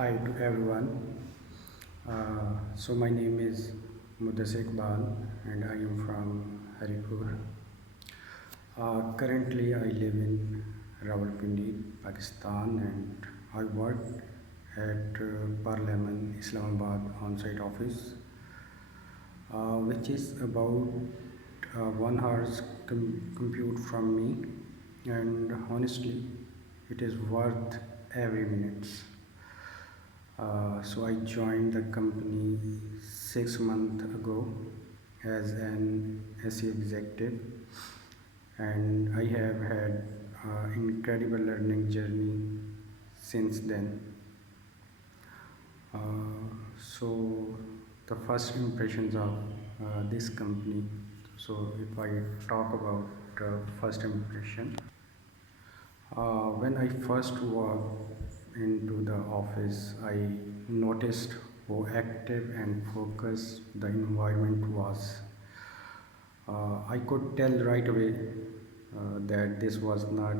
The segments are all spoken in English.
Hi to everyone. My name is Mudas Iqbal and I am from Haripur. Currently, I live in Rawalpindi, Pakistan, and I work at Parliament Islamabad on-site office, which is about 1 hour's compute from me. And honestly, it is worth every minute. I joined the company 6 months ago as an SEO executive, and I have had an incredible learning journey since then. So, the first impressions of this company. So, if I talk about first impression, when I first walked into the office, I noticed how active and focused the environment was. I could tell right away that this was not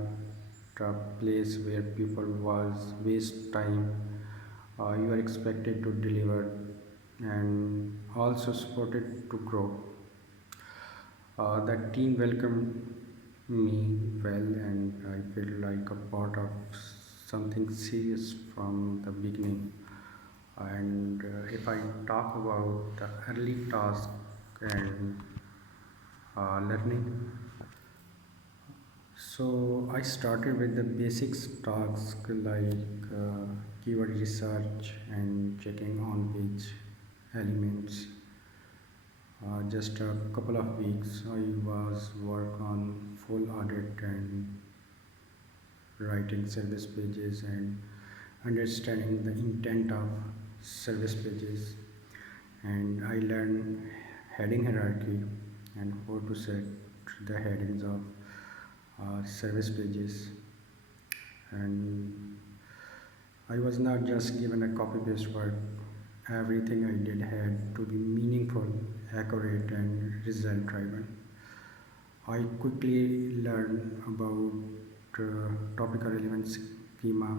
a place where people was waste time. You are expected to deliver and also supported to grow. The team welcomed me well, and I felt like a part of something serious from the beginning. And if I talk about the early task and learning, so I started with the basics tasks like keyword research and checking on page elements. Just a couple of weeks, I was work on full audit and writing service pages and understanding the intent of service pages. And I learned heading hierarchy and how to set the headings of service pages. And I was not just given a copy paste word. Everything I did had to be meaningful, accurate, and result driven. I quickly learned about topical relevant schema,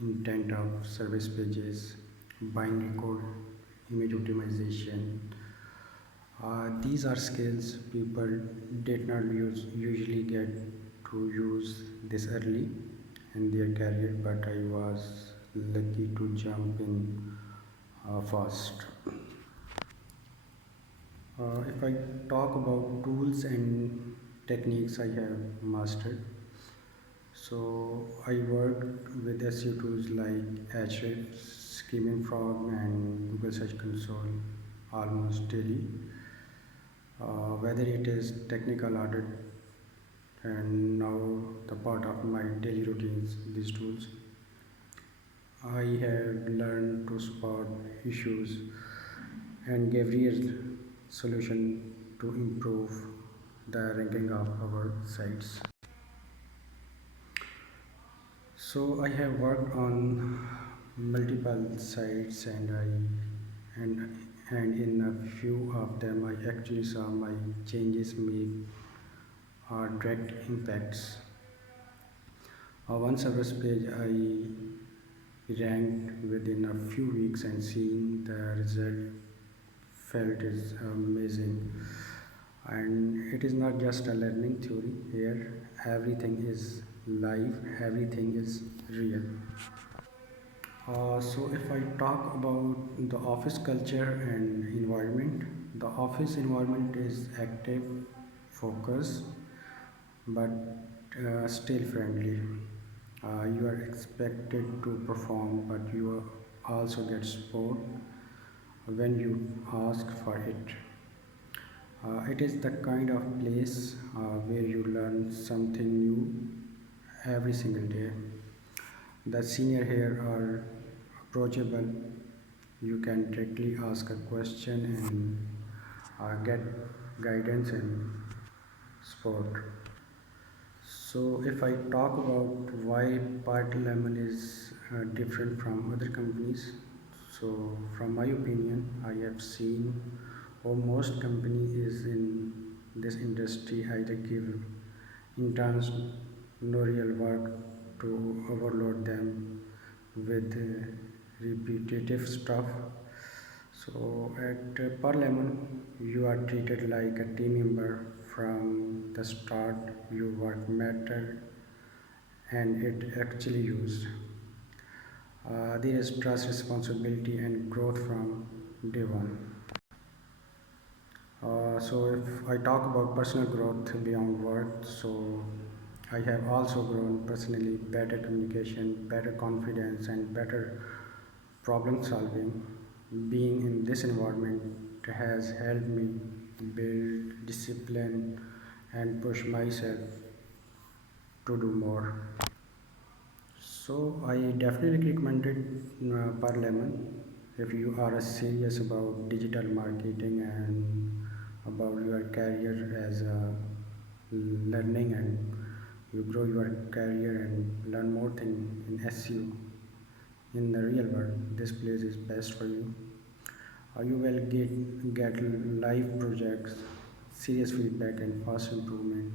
intent of service pages, binary code, image optimization. These are skills people did not usually get to use this early in their career, but I was lucky to jump in fast. If I talk about tools and techniques I have mastered, so I worked with SEO tools like Ahrefs, Screaming Frog, and Google Search Console almost daily. Whether it is technical audit and now the part of my daily routines, these tools, I have learned to spot issues and give real solution to improve the ranking of our sites. So I have worked on multiple sites and and in a few of them I actually saw my changes make direct impacts. One service page I ranked within a few weeks, and seeing the result felt is amazing. And it is not just a learning theory here, everything is live, everything is real. So if I talk about the office culture and environment, the office environment is active, focused, but still friendly. You are expected to perform, but you also get support when you ask for it. It is the kind of place where you learn something new every single day. The senior here are approachable. You can directly ask a question and get guidance and support. So, if I talk about why Party Lemon is different from other companies, so from my opinion, I have seen most company is in this industry either give interns no real work to overload them with repetitive stuff. So at Parliament, you are treated like a team member from the start. Your work matter and it actually used. There is trust, responsibility, and growth from day one. So if I talk about personal growth beyond work, so I have also grown personally, better communication, better confidence, and better problem solving. Being in this environment has helped me build discipline and push myself to do more. So I definitely recommended Parliament if you are serious about digital marketing and about your career as a learning and you grow your career and learn more thing in SEO in the real world. This place is best for you. You will get live projects, serious feedback, and fast improvement.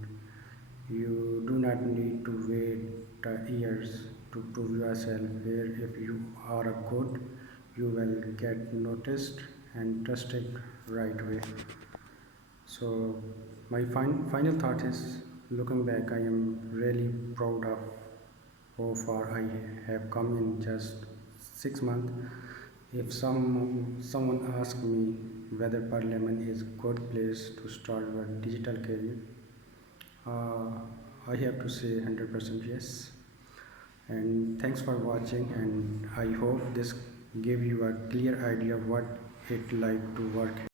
You do not need to wait years to prove yourself. Here, if you are a good, you will get noticed and trusted right away. So, my final thought is looking back, I am really proud of how far I have come in just 6 months. If someone asks me whether Parliament is a good place to start your digital career, uh, I have to say 100% yes. And thanks for watching. And I hope this gave you a clear idea of what it like to work